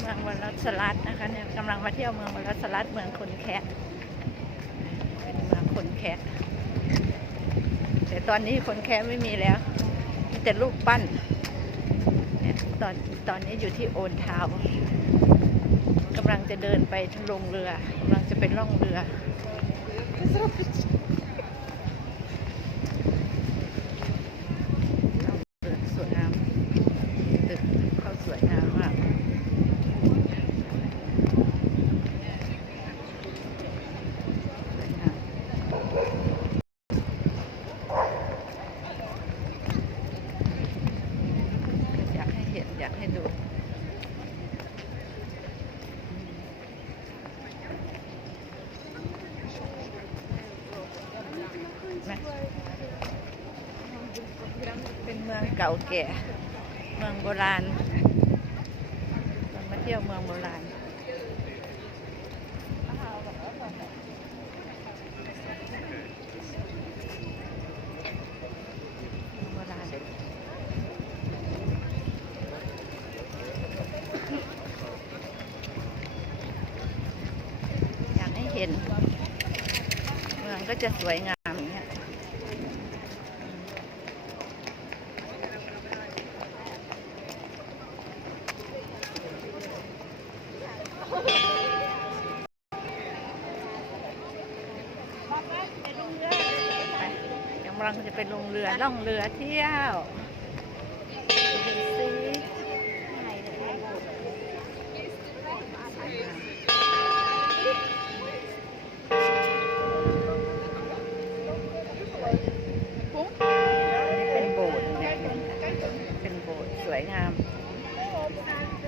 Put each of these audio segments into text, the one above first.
เมืองวลัสลัดนะคะเนี่ยกำลังมาเที่ยวเมืองวลัสลัดเมืองคนแคะเป็นเมืองคนแคะแต่ตอนนี้คนแคะไม่มีแล้ว มีแต่รูปปั้นเนี่ยตอนตอนนี้อยู่ที่โอนทาวกำลังจะเดินไปลงเรือกำลังจะเป็นล่องเรือ ตึกสวยงามตึกเขาสวยงามมากสวยงามอยากให้เห็น อยากให้ดูนะเป็นเมืองเก่าแก่ เมืองโบราณเรามาเที่ยวเมืองโบราณเมืองโบราณอยากให้ เห็น เมืองก็จะสวยงามอย่างเงี้ยกำลังจะไปลงเรือล่องเรือเที่ยวดูสิ โบสถ์สวยงาม สวยงาม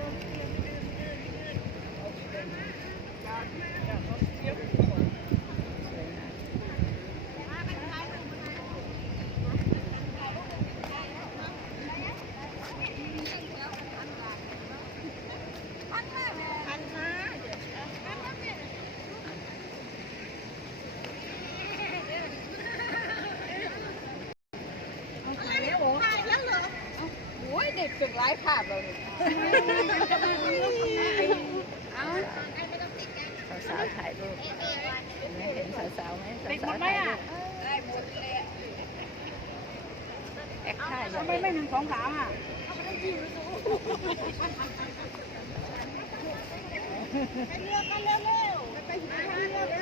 โอ้ย เด็กฝึกไร้ภาพเราเนี่ยสาวๆถ่ายรูปเห็นไหมเห็นสาวๆไหมสาวๆถ่ายรูปแอคท่าอย่างทำไมไม่หนึ่งสองสามอะเ